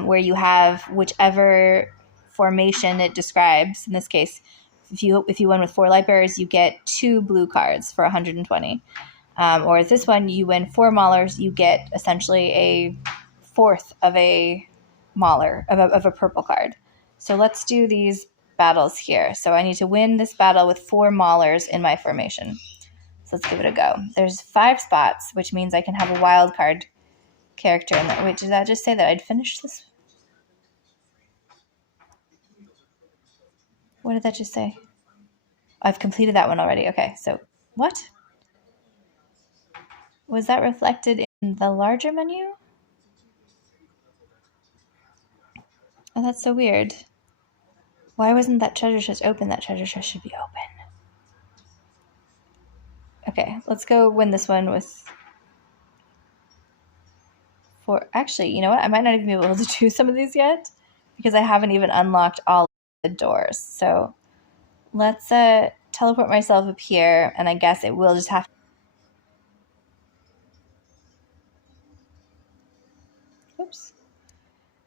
where you have whichever formation it describes, in this case, if you win with 4 light bearers, you get 2 blue cards for 120. Or this one, you win 4 maulers, you get essentially a fourth of a mauler, of a purple card. So let's do these battles here. So I need to win this battle with 4 maulers in my formation. So let's give it a go. There's 5 spots, which means I can have a wild card character in there. Wait, did that just say that I'd finished this? What did that just say? I've completed that one already. Okay, so what? Was that reflected in the larger menu? Oh, that's so weird. Why wasn't that treasure chest open? That treasure chest should be open. Okay, let's go win this one with 4. Actually, you know what? I might not even be able to do some of these yet because I haven't even unlocked all the doors. So let's teleport myself up here, and I guess it will just have to... Oops.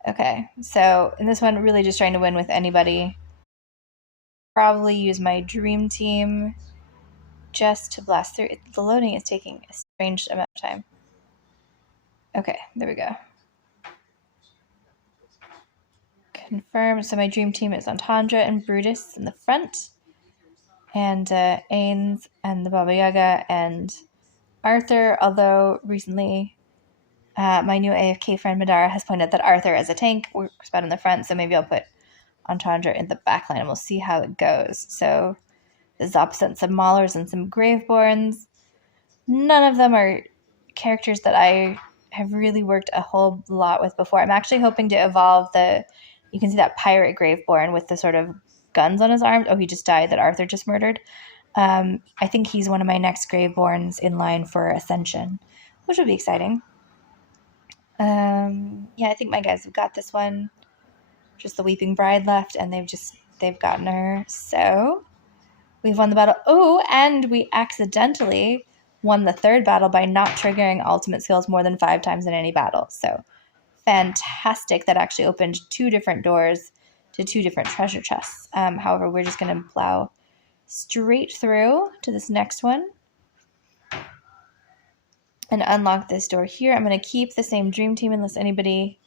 Okay, so in this one, really just trying to win with anybody. probably use my dream team just to blast through. The loading is taking a strange amount of time. Okay, there we go. Confirm. So my dream team is Entendre and Brutus in the front, and Ains and the Baba Yaga and Arthur, although recently my new AFK friend Madara has pointed out that Arthur as a tank works better in the front, so maybe I'll put Entendre in the back line and we'll see how it goes. So this is opposite some Maulers and some Graveborns. None of them are characters that I have really worked a whole lot with before. I'm actually hoping to evolve you can see that pirate Graveborn with the sort of guns on his arms. Oh, he just died that Arthur just murdered. I think he's one of my next Graveborns in line for Ascension, which will be exciting. Yeah, I think my guys have got this one. Just the Weeping Bride left, and they've gotten her. So we've won the battle. Oh, and we accidentally won the third battle by not triggering ultimate skills more than 5 times in any battle. So fantastic. That actually opened 2 different doors to 2 different treasure chests. However, we're just going to plow straight through to this next one and unlock this door here. I'm going to keep the same dream team unless anybody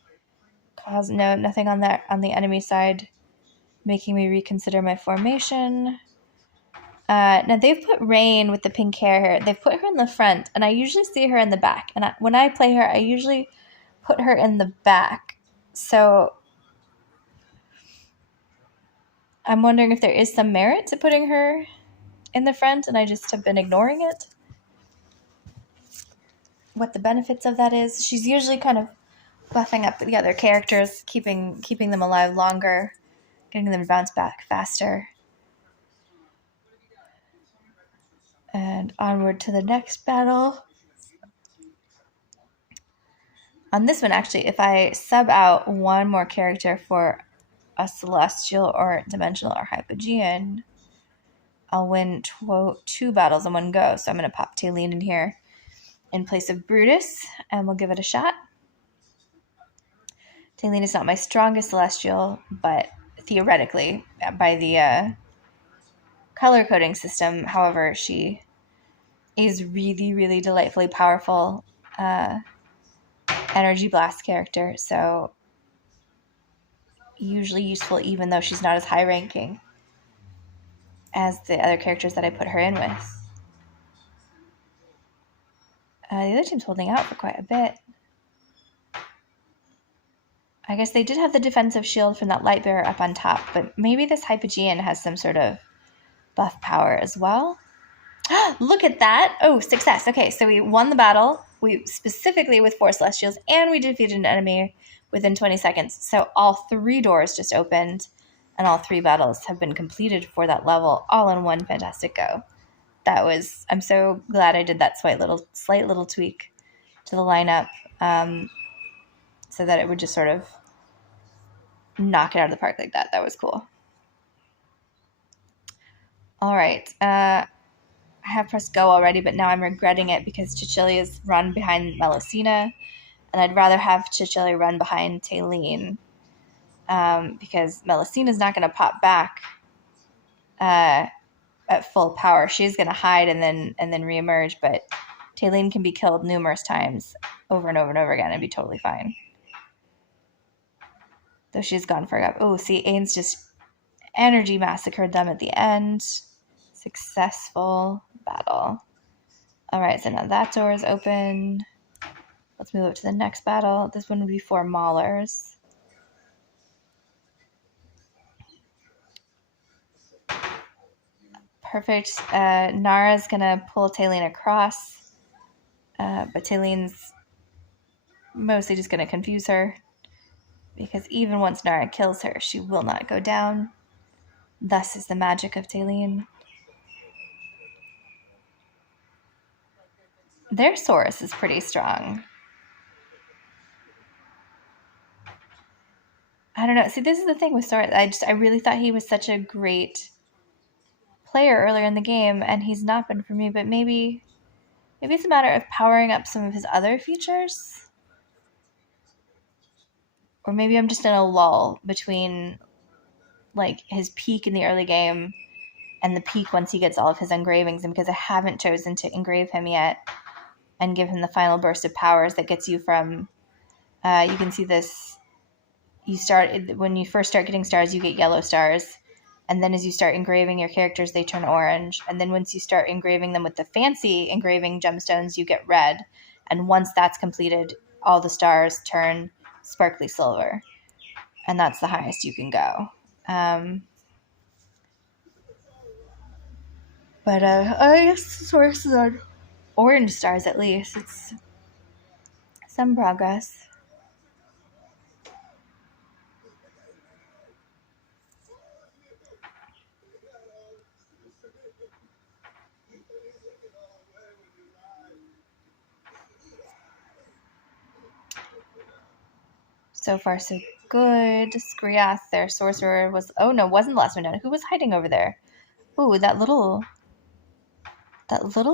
nothing on the enemy side making me reconsider my formation. Now they've put Rain with the pink hair here. They've put her in the front, and I usually see her in the back. And when I play her, I usually put her in the back. So I'm wondering if there is some merit to putting her in the front, and I just have been ignoring it. What the benefits of that is. She's usually kind of buffing up the other characters, keeping them alive longer, getting them to bounce back faster. And onward to the next battle. On this one, actually, if I sub out one more character for a Celestial or Dimensional or Hypogean, I'll win 2 battles in one go. So I'm going to pop Talene in here in place of Brutus, and we'll give it a shot. Talene is not my strongest Celestial, but theoretically, by the color coding system, however, she is really, really delightfully powerful energy blast character, so usually useful even though she's not as high ranking as the other characters that I put her in with. The other team's holding out for quite a bit. I guess they did have the defensive shield from that light bearer up on top, but maybe this Hypogean has some sort of buff power as well. Look at that! Oh, success. Okay, so we won the battle. We specifically with 4 Celestials, and we defeated an enemy within 20 seconds. So all 3 doors just opened, and all 3 battles have been completed for that level, all in one fantastic go. I'm so glad I did that slight little tweak to the lineup, so that it would just sort of knock it out of the park like that. That was cool. All right. I have pressed go already, but now I'm regretting it because Cecilia's run behind Melusina, and I'd rather have Cecilia run behind Talene, because Melusina's not going to pop back at full power. She's going to hide and then reemerge, but Talene can be killed numerous times over and over and over again and be totally fine. Though she's gone for a gap. Oh, see, Ains just energy massacred them at the end. Successful battle. All right, so now that door is open. Let's move up to the next battle. This one would be 4 Maulers. Perfect. Nara's going to pull Talene across, but Talene's mostly just going to confuse her, because even once Nara kills her, she will not go down. Thus is the magic of Talene. Their Saurus is pretty strong. I don't know. See, this is the thing with Saurus. I really thought he was such a great player earlier in the game, and he's not been for me, but maybe it's a matter of powering up some of his other features. Or maybe I'm just in a lull between like his peak in the early game and the peak once he gets all of his engravings. And because I haven't chosen to engrave him yet and give him the final burst of powers that gets you from, you can see this, when you first start getting stars, you get yellow stars. And then as you start engraving your characters, they turn orange. And then once you start engraving them with the fancy engraving gemstones, you get red. And once that's completed, all the stars turn sparkly silver. And that's the highest you can go. But I guess the source is on orange stars at least. It's some progress. So far, so good. Skriath, their sorcerer, wasn't the last one down. Who was hiding over there? Ooh, that little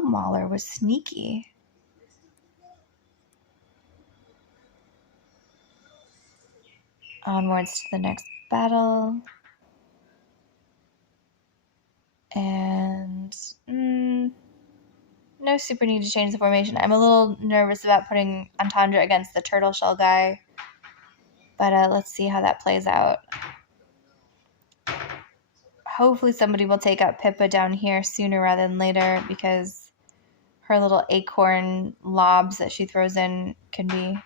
mauler was sneaky. Onwards to the next battle. And no super need to change the formation. I'm a little nervous about putting Antandra against the turtle shell guy. But let's see how that plays out. Hopefully somebody will take out Pippa down here sooner rather than later, because her little acorn lobs that she throws in can be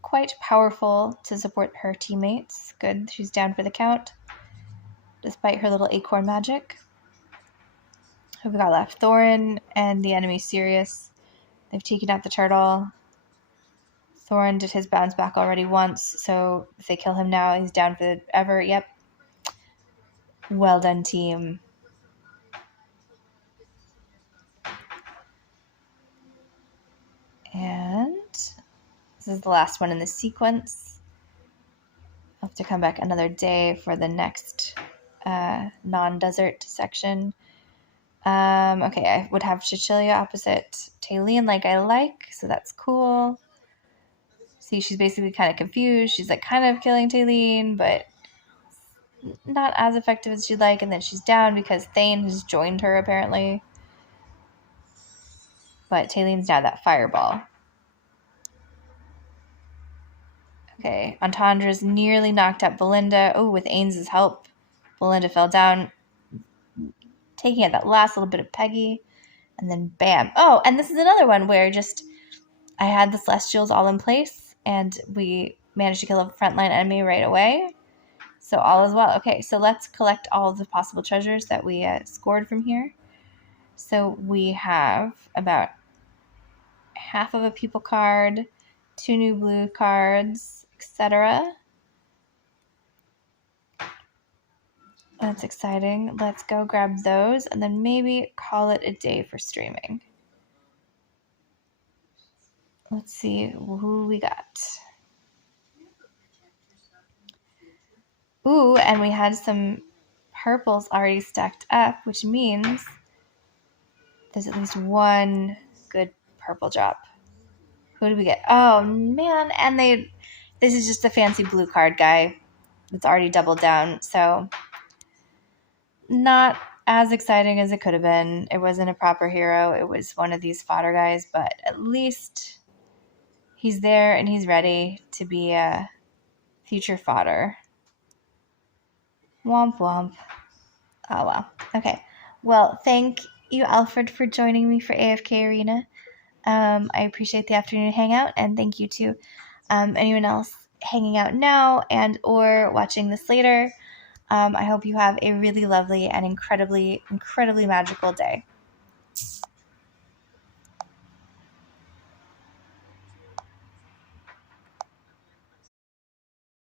quite powerful to support her teammates. Good, she's down for the count, despite her little acorn magic. Who we got left? Thorin and the enemy Sirius. They've taken out the turtle. Thorin did his bounce back already once, so if they kill him now, he's down forever. Yep. Well done, team. And this is the last one in the sequence. I'll have to come back another day for the next non-desert section. Okay, I would have Cecilia opposite Taylene like I like, so that's cool. See, she's basically kind of confused. She's like kind of killing Taylene, but not as effective as she'd like, and then she's down because Thane has joined her apparently. But Taylene's now that fireball. Okay, Entendra's nearly knocked out Belinda. Oh, with Ain's help, Belinda fell down, taking out that last little bit of Peggy, and then bam. Oh, and this is another one where I had the Celestials all in place, and we managed to kill a frontline enemy right away. So all is well. Okay, so let's collect all of the possible treasures that we scored from here. So we have about half of a people card, 2 new blue cards, etc. That's exciting. Let's go grab those and then maybe call it a day for streaming. Let's see who we got. Ooh, and we had some purples already stacked up, which means there's at least one good purple drop. Who did we get? Oh, man. And this is just a fancy blue card guy that's already doubled down. So not as exciting as it could have been. It wasn't a proper hero. It was one of these fodder guys, but at least he's there and he's ready to be a future fodder. Womp womp. Oh, well. Okay. Well, thank you, Alfred, for joining me for AFK Arena. I appreciate the afternoon hangout, and thank you to anyone else hanging out now and or watching this later. I hope you have a really lovely and incredibly, incredibly magical day.